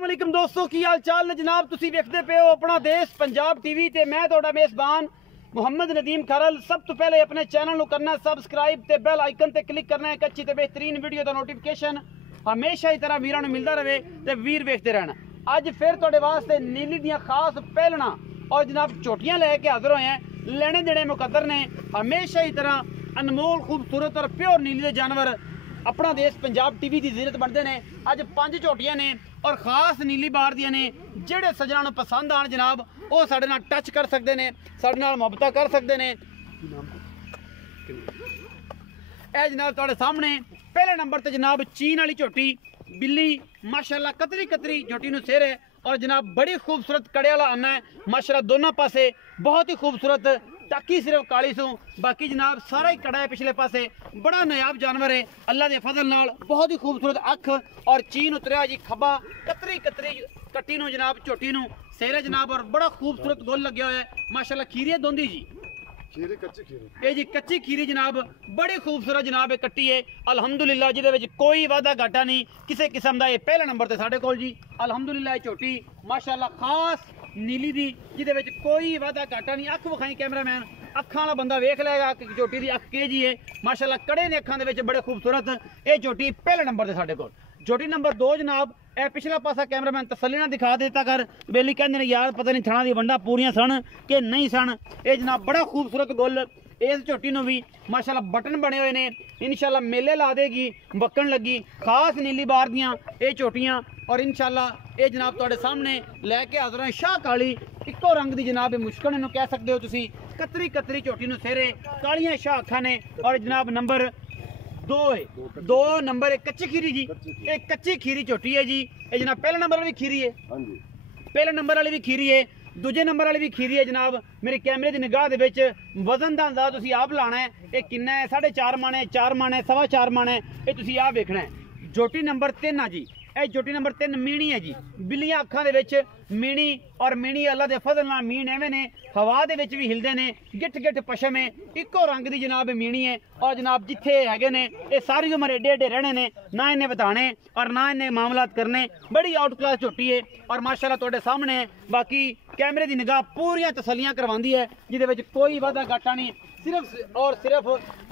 अस्सलामुअलैकुम दोस्तों की हाल चाल ने जनाब तुसी वेखदे पे हो अपना देश पंजाब टीवी ते मैं तुहाडा मेज़बान मुहम्मद नदीम खरल। सब तो पहले अपने चैनल को करना सबसक्राइब ते बेल आइकन ते क्लिक करना है। एक अच्छी ते बेहतरीन वीडियो का नोटिफिकेशन हमेशा ही तरह वीरां नूं मिलता रहे ते वीर वेखते रहना। अज फिर तुहाडे वास्ते नीली दियां खास पहलना और जनाब चोटियां लैके हाजिर होए हैं। लेने देने मुकद्दर ने हमेशा ही तरह अनमोल खूबसूरत और प्योर नीली दे जानवर अपना देश पंजाब टीवी की जीरत बनते हैं। अज 5 झोटियां ने और खास नीली बार दियां ने। जेड़े सजना नूं पसंद आन जनाब वो साडे नाल टच कर सकते हैं, साडे नाल मुहब्बत कर सकते हैं। ए जनाब तुहाडे सामने पहले नंबर ते जनाब चीन वाली झोटी बिल्ली माशाल्लाह कतरी कतरी झोटी नूं सिर है और जनाब बड़ी खूबसूरत कड़े वाला आना है माशाल्लाह दोनों पासे बहुत ही खूबसूरत। टाकी सिर्फ काली सू बाकी जनाब सारा ही कड़ा है पिछले पासे। बड़ा नायाब जानवर है अल्लाह के फजल नाल। बहुत ही खूबसूरत अख और चीन उतरिया जी खब्बा कतरी कतरी कट्टी नूं जनाब झोटी नूं सिर है जनाब और बड़ा खूबसूरत गोल लग्या हुआ है माशाल्लाह। खीरी दोंदी जी खीरी कच्ची खीरी ये जी कच्ची खीरी जनाब बड़ी खूबसूरत जनाब कट्टी है अलहमदुलिल्लाह जिहदे विच कोई वादा घाटा नहीं किसी किस्म का। ये पहले नंबर ते साडे कोल जी अलहमदुलिल्लाह झोटी माशाल्लाह खास नीली दी जिहदे विच कोई वादा घाटा नहीं। अख विखाई कैमरामैन अखां वाला बंदा वेख लेगा कि झोटी दी अख के जी है माशाल्लाह कड़े ने अखां दे विच बड़े खूबसूरत। ये झोटी पहले नंबर ते साडे कोल। झोटी नंबर 2 जनाब ए पिछला पासा कैमरामैन तसल्ली ना दिखा देता कर बेली कहंदे ने यार पता नहीं थणा दी वंडा पूरियां सन कि नहीं सन। ये जनाब बड़ा खूबसूरत गोल इस झोटी नूं भी माशाल्लाह बटन बने हुए ने इंशाल्लाह मेले ला देगी बक्कन लगी खास नीली बार दियां ये झोटियां। और इंशाल्लाह ये जनाब तुहाडे सामने लैके हाज़र हैं शाह काली इक्को रंग दी जनाब मुश्किल इन्हूं कह सकते हो तुसी। कतरी कतरी झोटी नूं सिरे कालियां शाह अखां ने और जनाब नंबर 2 है 2 नंबर एक कच्ची खीरी जी। एक कच्ची खीरी झोटी है जी। ये जनाब पहले नंबर वाली भी खीरी है पहले नंबर वाली भी खीरी है दूजे नंबर वाली भी खीरी है जनाब। मेरे कैमरे की निगाह दे विच वजन का अंदाज़ा तुसीं आप लाना है ये किन्ना है 4.5 मन है 4 मन है 4.25 मन है ये तुसीं आप वेखना है। झोटी नंबर 3 आ जी। ये झोटी नंबर 3 मीणी है जी। बिल्लियां अखां दे विच मीणी और मीणी अल्लाह दे फजल नाल मीण एवें ने हवा दे विच भी हिलदे ने गिट गिट पशम है इक्को रंग दी जनाब मीणी है। और जनाब जिथे हैगे ने ये सारी उम्र एडे एडे रहने ने ना इन्हें बताने और ना इन्हें मामलात करने। बड़ी आउट क्लास झोटी है और माशाल्लाह तुहाडे सामने है। बाकी कैमरे की निगाह पूरियां तसलियां करवांदी है जिहदे विच कोई वादा घाटा नहीं सिर्फ और सिर्फ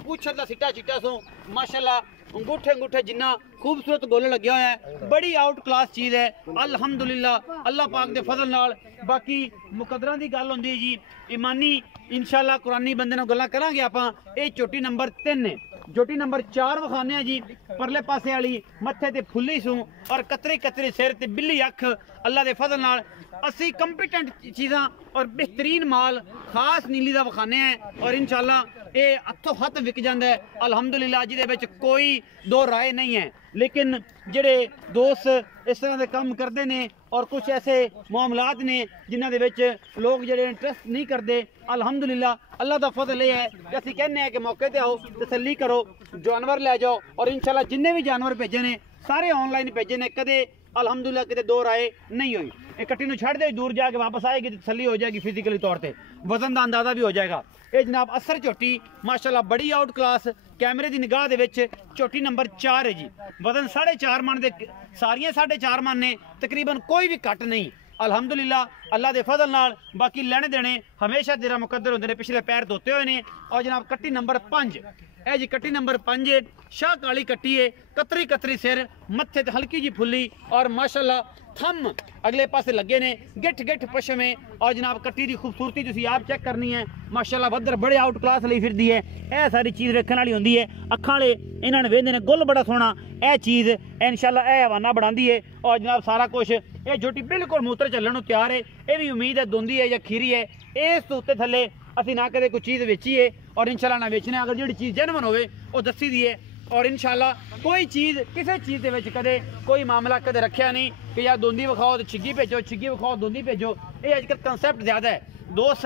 पूछत दा सिट्टा चिट्टा सो माशाल्लाह अंगूठे अंगूठे जिन्ना खूबसूरत गोल लग्या हुआ है। बड़ी आउट क्लास चीज़ है अल्हम्दुलिल्लाह अल्लाह पाक दे फजल नाल। बाकी मुकद्दरां दी गल हुंदी है जी ईमानी इंशाल्लाह कुरानी बंदे नाल गल्लां करांगे आपां। ये झोटी नंबर 3 है। झोटी नंबर 4 विखाने आ जी परले पासे वाली मत्थे ते फुल्ली सू और कतरी कतरी सिर ते बिल्ली अख अल्लाह दे फजल नाल। असी कंपीटेंट चीज़ां और बेहतरीन माल खास नीली का विखाने हैं और इंशाल्लाह ये हथों हथ विक जाता है अलहमदुलिल्लाह जिहदे विच कोई दो राय नहीं है। लेकिन जेड़े दोस्त इस तरह के काम करते हैं और कुछ ऐसे मामलात ने जिन्हां दे विच लोग जेड़े इंटरस्ट नहीं करते अलहमदुलिल्लाह अल्लाह का फजल ये है कि असीं कहने हैं कि मौके ते आओ तसल्ली करो जानवर लै जाओ। और इंशाल्लाह जिन्ने भी जानवर भेजे ने सारे ऑनलाइन भेजे ने कदे अलहमदुलिल्लाह किते दो राय नहीं हुई। ये कट्टी नूं छड़ दे दूर जाके वापस आएगी तो तसल्ली हो जाएगी फिजिकली तौर पर वजन का अंदाज़ा भी हो जाएगा। ये जनाब असर झोटी माशाल्लाह बड़ी आउट क्लास कैमरे की निगाह दे विच झोटी नंबर 4 है जी। वजन 4.5 मन दे सारियां 4.5 मन ने तकरीबन कोई भी घट नहीं अलहमदुलिल्लाह अल्लाह के फजल नाल। बाकी लेने देने हमेशा तेरा मुकद्दर होंदे ने पिछले पैर धोते हुए ने। और जनाब कट्टी नंबर 5 है जी कट्टी नंबर 5 है शाह काली कट्टी है कतरी कतरी सिर मत्थे ते हल्की जी फुल्ली और माशाल्लाह थम अगले पासे लगे ने गिठ गिठ पशम है। और जनाब कट्टी की खूबसूरती तुसीं आप चेक करनी है माशाल्लाह बदर बड़े आउट क्लास ली फिरदी है। यह सारी चीज़ वेखण वाली होंदी है अखां वाले इन्हां ने वेंदे ने गुल बड़ा सोहना यह चीज़ इंशाल्लाह यह हवाना बनाती है। और जनाब सारा कुछ ये झोटी बिल्कुल मूत्र चलण नूं तैयार है। ये भी उम्मीद है दोंदी है या खीरी है इस उत्ते थले असीं ना कदे कोई चीज़ वेची है और इंशाल्लाह ना वेचने अगर जिहड़ी चीज़ जेनवन होवे वो दसी दी है। और इंशाल्लाह कोई चीज़ किसी चीज़ के विच कदे कोई मामला कदे रखा नहीं कि यार दोंदी विखाओ तो छिग्गी भेजो छिग्गी विखाओ दोंदी भेजो। ये अजकल कंसैप्ट ज़्यादा है दोस्त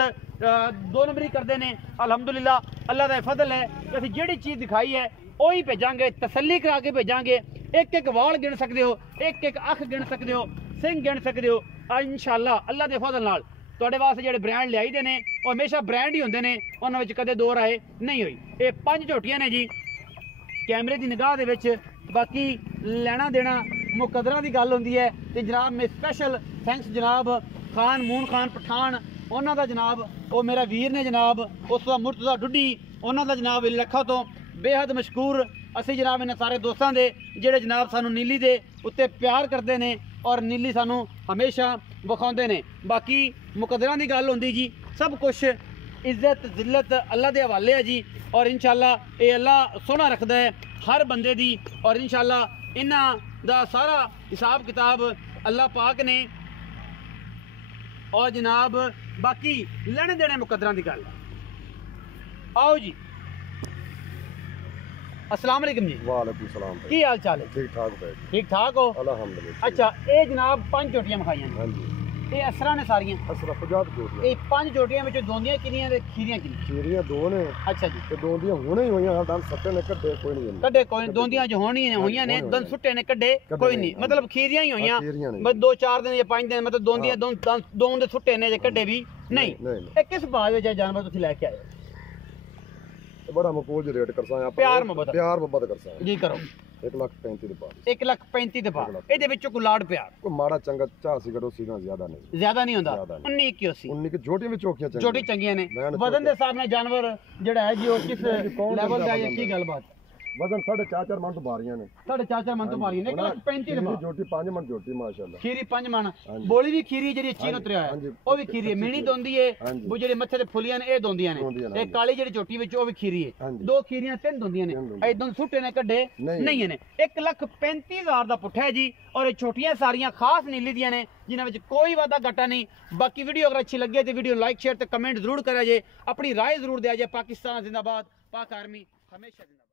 2 नंबरी करते हैं अलहमदुलिल्लाह अल्लाह का फजल है कि असीं जिहड़ी चीज़ दिखाई है वही भेजांगे तसल्ली करा के भेजांगे। एक एक वाल गिन सकते हो एक एक अख गिन सकते हो सिंह गिन सकते हो इंशाल्लाह अल्लाह के फजल नाल। तुहाडे वास्ते जेहड़े ब्रांड लियाई दे ने वो हमेशा ब्रांड ही होंदे ने उन्हां विच कदे दो राय नहीं हुई। ये 5 झोटियां ने जी कैमरे की निगाह दे विच। बाकी लेना देना ਮੁਕੱਦਰਾਂ ਦੀ ਗੱਲ ਹੁੰਦੀ ਹੈ ਤੇ ਜਨਾਬ ਮੈਂ ਸਪੈਸ਼ਲ ਥੈਂਕਸ ਜਨਾਬ ਖਾਨ ਮੂਨ ਖਾਨ ਪਠਾਨ ਉਹਨਾਂ ਦਾ ਜਨਾਬ ਉਹ ਮੇਰਾ ਵੀਰ ਨੇ ਜਨਾਬ ਉਸ ਦਾ ਮੁਰਤਜ਼ਾ ਡੁੱਡੀ ਉਹਨਾਂ ਦਾ ਜਨਾਬ ਲੱਖਾਂ ਤੋਂ ਬੇਹੱਦ ਮਸ਼ਕੂਰ ਅਸੀਂ ਜਨਾਬ ਇਹਨਾਂ ਸਾਰੇ ਦੋਸਤਾਂ ਦੇ ਜਿਹੜੇ ਜਨਾਬ ਸਾਨੂੰ ਨੀਲੀ ਦੇ ਉੱਤੇ ਪਿਆਰ ਕਰਦੇ ਨੇ ਔਰ ਨੀਲੀ ਸਾਨੂੰ ਹਮੇਸ਼ਾ ਵਿਖਾਉਂਦੇ ਨੇ। ਬਾਕੀ ਮੁਕੱਦਰਾਂ ਦੀ ਗੱਲ ਹੁੰਦੀ ਜੀ ਸਭ ਕੁਛ ਇੱਜ਼ਤ ਜ਼ਿਲਤ ਅੱਲਾ ਦੇ ਹਵਾਲੇ ਹੈ ਜੀ ਔਰ ਇਨਸ਼ਾਅੱਲਾ ਇਹ ਅੱਲਾ ਸੋਹਣਾ ਰੱਖਦਾ ਹੈ ਹਰ ਬੰਦੇ ਦੀ ਔਰ ਇਨਸ਼ਾਅੱਲਾ ਇਹਨਾਂ ਦਾ ਸਾਰਾ ਹਿਸਾਬ ਕਿਤਾਬ ਅੱਲਾ ਪਾਕ ਨੇ और जनाब बाकी लेने देने मुकद्दरां दी गल आओ जी। अस्सलाम वालेकुम जी। वालेकुम सलाम भाई। की हाल चाल है? ठीक ठाक भाई। ठीक ठाक हो? अल्हम्दुलिल्लाह। अच्छा ये जनाब 5 झोटियां मखाइयां ने। हां जी। ये असरा ने सारियां? असरा 50 झोटियां। ये 5 झोटियां विच दोंदियां किनियां ते खीरियां किनियां? खीरियां दो ने। अच्छा जी। ते दोंदियां हुणे ही होईयां दंद सट्टे ने कड्डे कोई नहीं। कड्डे कोई दोंदियां जो होईयां ने दंद सुट्टे ने कड्डे कोई नहीं मतलब खीरियां ही होईयां बस 2-4 दिन या 5 दिन मतलब दोंदियां दों दे सुट्टे ने जे कड्डे भी नहीं। ये किस भाव विच जानवर तुसीं लेके आए? बड़ा मकबूल रेट करसा है प्यार मोहब्बत करसा जी करो 1,35,000 ਦੇ ਪਾ 1,35,000 ਦੇ ਪਾ ਇਹਦੇ ਵਿੱਚੋਂ ਕੋਈ ਲਾੜ ਪਿਆਰ ਕੋਈ ਮਾੜਾ ਚੰਗਾ ਚਾਹ ਸੀ ਗੜੋ ਸੀ ਨਾ ਜ਼ਿਆਦਾ ਨਹੀਂ ਹੁੰਦਾ 19 81 19 ਕਿ ਛੋਟੀਆਂ ਵਿੱਚ ਔਖੀਆਂ ਚੰਗੀਆਂ ਛੋਟੀ ਚੰਗੀਆਂ ਨੇ ਵਜ਼ਨ ਦੇ ਹਿਸਾਬ ਨਾਲ ਜਾਨਵਰ ਜਿਹੜਾ ਹੈ ਜੀ ਉਹ ਕਿਸ ਲੈਵਲ ਦਾ ਹੈ ਕੀ ਗੱਲਬਾਤ वजन 4.5 मन तो बारियां ने 4.5 मन तो बारियां ने 1,35,000 ਦੇ जोटी 5 मन जोटी माशाल्लाह खीरी 5 मन बोली भी खीरी ਜਿਹੜੀ ਚੀਨ ਉਤਰਿਆ ਹੈ ਉਹ ਵੀ ਖੀਰੀ ਹੈ ਮੀਣੀ ਦੋਂਦੀ ਹੈ ਉਹ ਜਿਹੜੇ ਮੱਥੇ ਤੇ ਫੁੱਲੀਆਂ ਨੇ ਇਹ ਦੋਂਦੀਆਂ ਨੇ ਤੇ ਕਾਲੀ ਜਿਹੜੀ ਝੋਟੀ ਵਿੱਚ ਉਹ ਵੀ ਖੀਰੀ ਹੈ ਦੋ ਖੀਰੀਆਂ 3 ਦੋਂਦੀਆਂ ਨੇ ਇਦਾਂ ਸੁੱਟੇ ਨੇ ਕੱਢੇ ਨਹੀਂ ਨੇ 1,35,000 ਦਾ ਪੁੱਠਾ ਹੈ ਜੀ ਔਰ ਇਹ ਛੋਟੀਆਂ ਸਾਰੀਆਂ ਖਾਸ ਨੀਲੀ ਦੀਆਂ ਨੇ ਜਿਨ੍ਹਾਂ ਵਿੱਚ ਕੋਈ ਵਾਦਾ ਘਾਟਾ ਨਹੀਂ। ਬਾਕੀ ਵੀਡੀਓ ਅਗਰ ਅੱਛੀ ਲੱਗੇ ਤੇ ਵੀਡੀਓ ਲਾਈਕ ਸ਼ੇਅਰ ਤੇ ਕਮੈਂਟ ਜ਼ਰੂਰ ਕਰਿਆ ਜੇ ਆਪਣੀ ਰਾਏ ਜ਼ਰੂਰ ਦਿਆ ਜੇ। ਪਾਕਿਸਤਾਨ ਜ਼ਿੰਦਾਬਾਦ, ਪਾਕ ਆਰਮੀ ਹਮੇਸ਼ਾ ਜ਼ਿੰਦਾਬਾਦ।